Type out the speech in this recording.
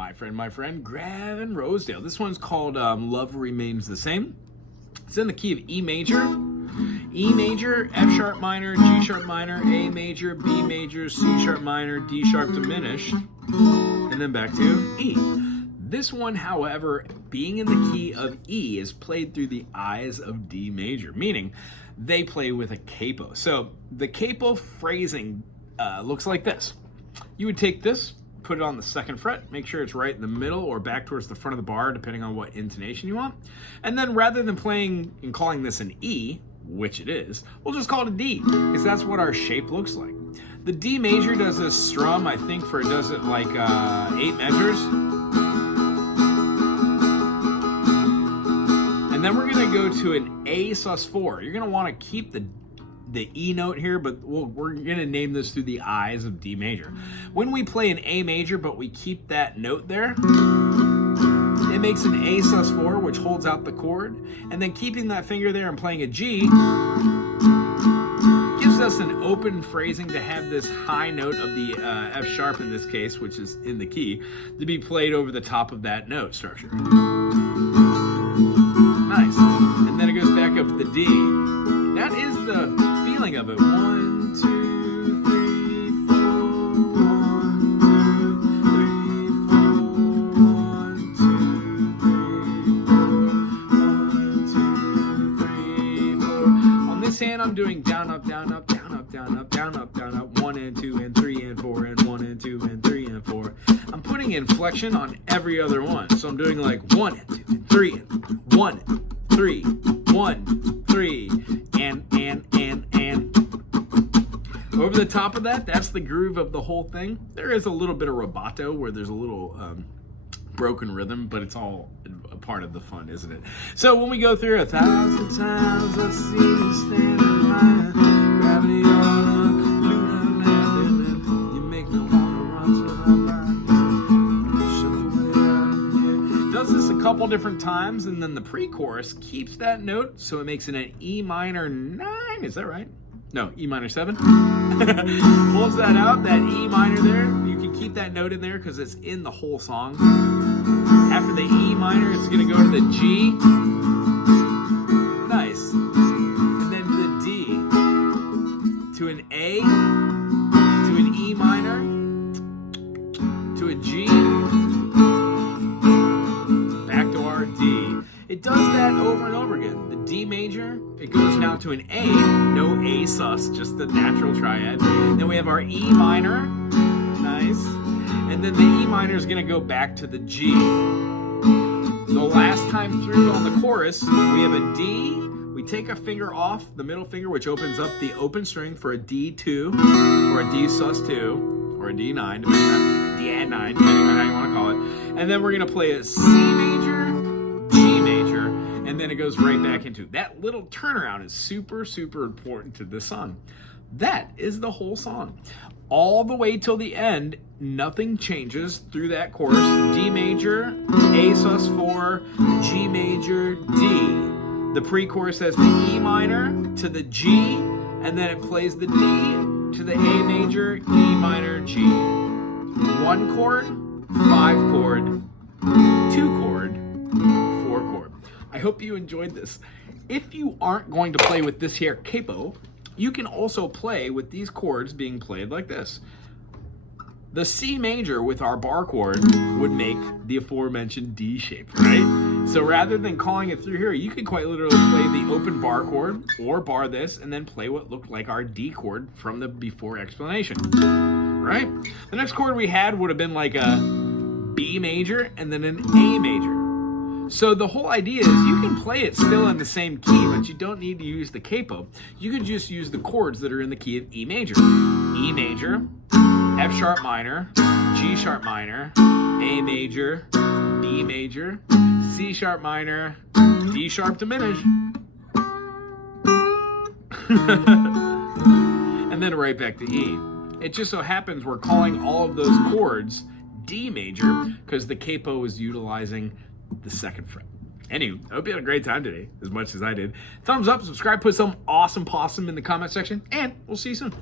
my friend, Gavin Rosedale. This one's called Love Remains the Same. It's in the key of E major, F sharp minor, G sharp minor, A major, B major, C sharp minor, D sharp diminished, and then back to E. This one, however, being in the key of E, is played through the eyes of D major, meaning they play with a capo. So the capo phrasing looks like this. You would take this, put it on the second fret, make sure it's right in the middle or back towards the front of the bar, depending on what intonation you want. And then rather than playing and calling this an E, which it is, we'll just call it a D, because that's what our shape looks like. The D major does this strum, I think it does it like 8 measures. And then we're gonna go to an A sus4. You're gonna wanna keep the E note here, but we're gonna name this through the eyes of D major. When we play an A major, but we keep that note there, it makes an A sus4, which holds out the chord, and then keeping that finger there and playing a G gives us an open phrasing to have this high note of the F sharp in this case, which is in the key, to be played over the top of that note structure. Nice. And then it goes back up to the D. That is the feeling of it. 1, 2, 3, 4. 1, 2, 3, 4. 1, 2, 3, 4. On this hand, I'm doing down, up, down, up, down, up, down, up, down, up, down, up. 1 and 2 and 3 and 4 and 1 and 2 and 3 and 4. I'm putting inflection on every other one. So I'm doing like 1 and 2 and 3 and 1, 3, 1, 3, and. Over the top of that, that's the groove of the whole thing. There is a little bit of rubato where there's a little broken rhythm, but it's all a part of the fun, isn't it? So when we go through 1,000 times, I see you standing high, gravity all up, lunar landing, you make me wanna run to my does this a couple different times, and then the pre-chorus keeps that note, so it makes it an E minor 9, is that right? No, E minor 7. Pulls that out, that E minor there. You can keep that note in there because it's in the whole song. After the E minor, it's going to go to the G. Nice. And then to the D. To an A. To an E minor. To a G. Back to our D. It does that over and over again. The D major, it goes now to an A, no A sus, just the natural triad. Then we have our E minor, nice. And then the E minor is gonna go back to the G. The last time through on the chorus, we have a D, we take a finger off, the middle finger, which opens up the open string for a D2, or a D sus2, or a D9, depending on D9, depending on how you wanna call it. And then we're gonna play a C major, G major, and then it goes right back into that little turnaround is super, super important to this song. That is the whole song. All the way till the end, nothing changes through that chorus. D major, A sus4, G major, D. The pre-chorus has the E minor to the G, and then it plays the D to the A major, E minor, G. 1 chord, 5 chord, 2 chord, 4 chord. I hope you enjoyed this. If you aren't going to play with this here capo, you can also play with these chords being played like this. The C major with our bar chord would make the aforementioned D shape, right? So rather than calling it through here, you could quite literally play the open bar chord or bar this and then play what looked like our D chord from the before explanation, right? The next chord we had would have been like a B major and then an A major. So the whole idea is you can play it still in the same key, but you don't need to use the capo. You can just use the chords that are in the key of E major. E major, F sharp minor, G sharp minor, A major, B major, C sharp minor, D sharp diminished. And then right back to E. It just so happens we're calling all of those chords D major because the capo is utilizing the second fret. Anyway, I hope you had a great time today, as much as I did. Thumbs up, subscribe, put some awesome possum in the comment section, and we'll see you soon.